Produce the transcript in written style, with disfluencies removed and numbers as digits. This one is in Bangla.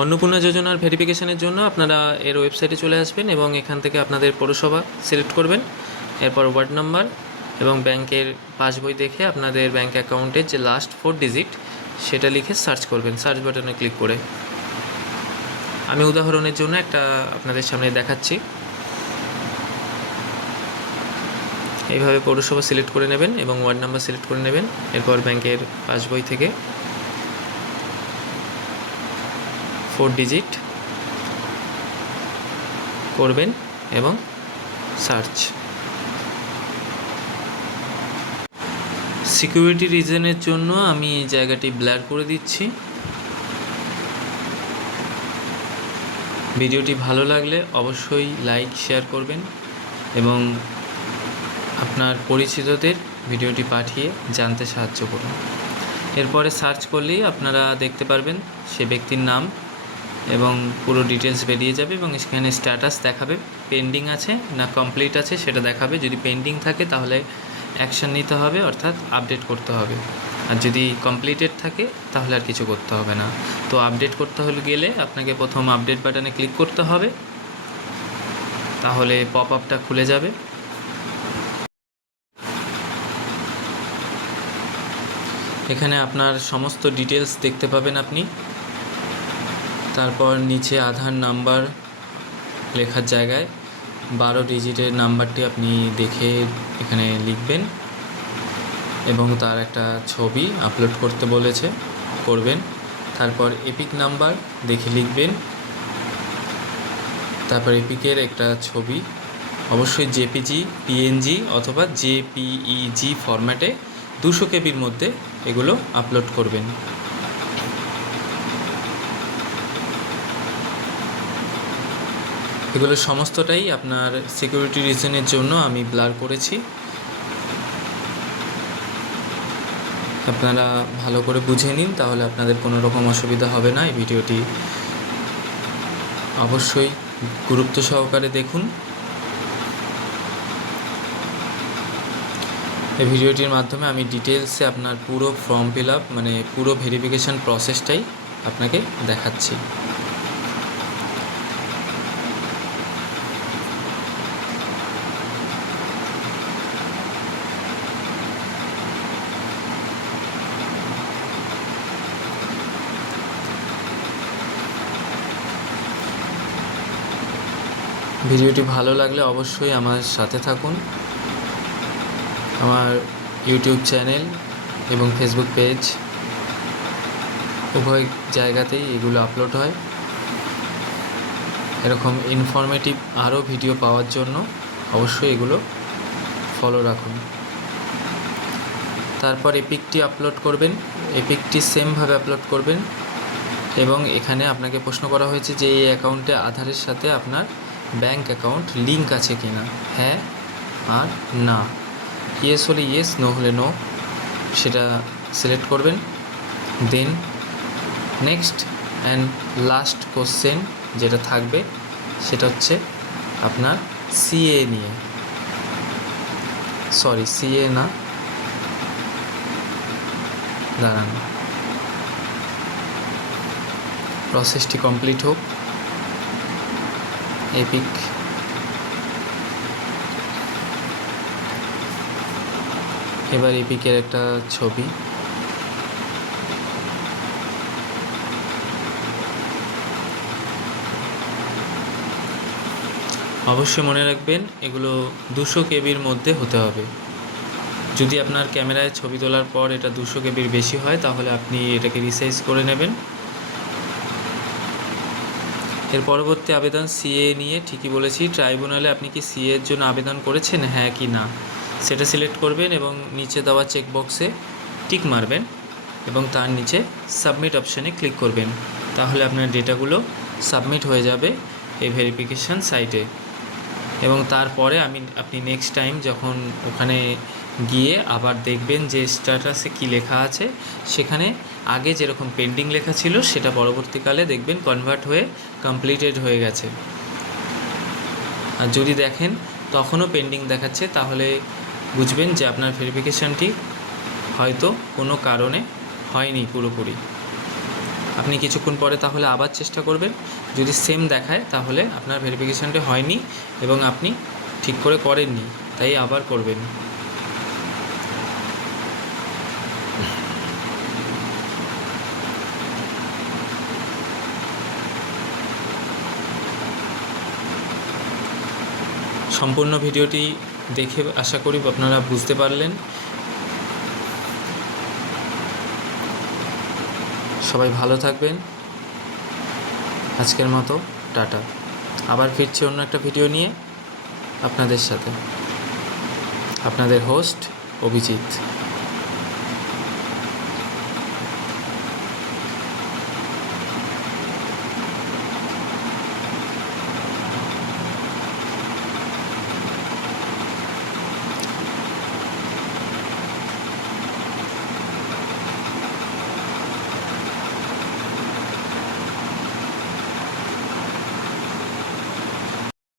অন্নপূর্ণা যোজনার ভেরিফিকেশনের জন্য আপনারা এর ওয়েবসাইটে চলে আসবেন এবং এখান থেকে আপনাদের পৌরসভা সিলেক্ট করবেন, এরপর ওয়ার্ড নাম্বার এবং ব্যাংকের পাসবই দেখে আপনাদের ব্যাংক অ্যাকাউন্টের যে লাস্ট 4 ডিজিট সেটা লিখে সার্চ করবেন, সার্চ বাটনে ক্লিক করে। আমি উদাহরণের জন্য একটা আপনাদের সামনে দেখাচ্ছি। এইভাবে পৌরসভা সিলেক্ট করে নেবেন এবং ওয়ার্ড নাম্বার সিলেক্ট করে নেবেন, এরপর ব্যাংকের পাসবই থেকে 4 ডিজিট করবেন এবং সার্চ। সিকিউরিটি রিজনের জন্য আমি এই জায়গাটি ব্লার করে দিচ্ছি। ভিডিওটি ভালো লাগলে অবশ্যই লাইক শেয়ার করবেন এবং আপনার পরিচিতদের ভিডিওটি পাঠিয়ে জানতে সাহায্য করুন। এরপরে সার্চ করলেই আপনারা দেখতে পারবেন সে ব্যক্তির নাম এবং পুরো ডিটেলস বেরিয়ে যাবে এবং এখানে স্ট্যাটাস দেখাবে, পেন্ডিং আছে না কমপ্লিট আছে সেটা দেখাবে। যদি পেন্ডিং থাকে তাহলে অ্যাকশন নিতে হবে, অর্থাৎ আপডেট করতে হবে, আর যদি কমপ্লিটেড থাকে তাহলে আর কিছু করতে হবে না। তো আপডেট করতে হলে গেলে আপনাকে প্রথম আপডেট বাটনে ক্লিক করতে হবে, তাহলে পপ আপটা খুলে যাবে। এখানে আপনার সমস্ত ডিটেলস দেখতে পাবেন আপনি। তারপর নিচে আধার নাম্বার লেখার জায়গায় 12 ডিজিটের নাম্বারটি আপনি দেখে এখানে লিখবেন এবং তার একটা ছবি আপলোড করতে বলেছে, করবেন। তারপর এপিক নাম্বার দেখে লিখবেন, তারপর এপিকের একটা ছবি, অবশ্যই জেপিজি, পিএনজি অথবা জেপিইজি ফরম্যাটে 200 কেবির মধ্যে এগুলো আপলোড করবেন। এগুলো সমস্তটাই আপনার সিকিউরিটি রিজনের জন্য আমি ব্লার করেছি। আপনারা ভালো করে বুঝে নিন, তাহলে আপনাদের কোনো রকম অসুবিধা হবে না। এই ভিডিওটি অবশ্যই গুরুত্ব সহকারে দেখুন। এই ভিডিওটির মাধ্যমে আমি ডিটেলসে আপনার পুরো ফর্ম ফিল আপ মানে পুরো ভেরিফিকেশান প্রসেসটাই আপনাকে দেখাচ্ছি। ভিডিওটি ভালো লাগলে অবশ্যই আমার সাথে থাকুন। আমার ইউটিউব চ্যানেল এবং ফেসবুক পেজ উভয় জায়গাতেই এগুলো আপলোড হয়। এরকম ইনফরমেটিভ আরও ভিডিও পাওয়ার জন্য অবশ্যই এগুলো ফলো রাখুন। তারপর এপিকটি আপলোড করবেন, এপিকটি সেমভাবে আপলোড করবেন এবং এখানে আপনাকে প্রশ্ন করা হয়েছে যে এই অ্যাকাউন্টে আধারের সাথে আপনার ব্যাংক অ্যাকাউন্ট লিঙ্ক আছে কি না, হ্যাঁ আর না। ইয়েস হলে ইয়েস, নো হলে নো, সেটা সিলেক্ট করবেন। Then next and last question যেটা থাকবে সেটা হচ্ছে আপনার সিএ নিয়ে, সরি সিএ না, দাঁড়ান, প্রসেসটি কমপ্লিট হোক। এপিক এবার এপিকের একটা ছবি, অবশ্যই মনে রাখবেন এগুলো 200 কেবির মধ্যে হতে হবে। যদি আপনার ক্যামেরায় ছবি তোলার পর এটা 200 কেবির বেশি হয় তাহলে আপনি এটাকে রিসাইজ করে নেবেন। এর পরবর্তী আবেদন সিএ নিয়ে, ঠিকই বলেছি, ট্রাইব্যুনালে আপনি কি সিএ এর জন্য আবেদন করেছেন, হ্যাঁ কি না সেটা সিলেক্ট করবেন এবং নিচে দেওয়া চেকবক্সে টিক মারবেন এবং তার নিচে সাবমিট অপশানে ক্লিক করবেন। তাহলে আপনার ডেটাগুলো সাবমিট হয়ে যাবে এই ভেরিফিকেশান সাইটে। এবং তারপরে আপনি নেক্সট টাইম যখন ওখানে গিয়ে আবার দেখবেন যে স্ট্যাটাসে কি লেখা আছে, সেখানে আগে যেরকম পেন্ডিং লেখা ছিল সেটা পরবর্তীকালে দেখবেন কনভার্ট হয়ে কমপ্লিটেড হয়ে গেছে। আর যদি দেখেন তখনও পেন্ডিং দেখাচ্ছে তাহলে বুঝবেন যে আপনার ভেরিফিকেশানটি হয়তো কোনো কারণে হয়নি পুরোপুরি। আপনি কিছুক্ষণ পরে তাহলে আবার চেষ্টা করবেন। যদি সেম দেখায় তাহলে আপনার ভেরিফিকেশানটা হয়নি এবং আপনি ঠিক করে করেননি, তাই আবার করবেন। সম্পূর্ণ ভিডিওটি দেখে আশা করি আপনারা বুঝতে পারলেন। সবাই ভালো থাকবেন। আজকের মতো টাটা। আবার ফিরছি অন্য একটা ভিডিও নিয়ে আপনাদের সাথে। আপনাদের হোস্ট অভিজিৎ।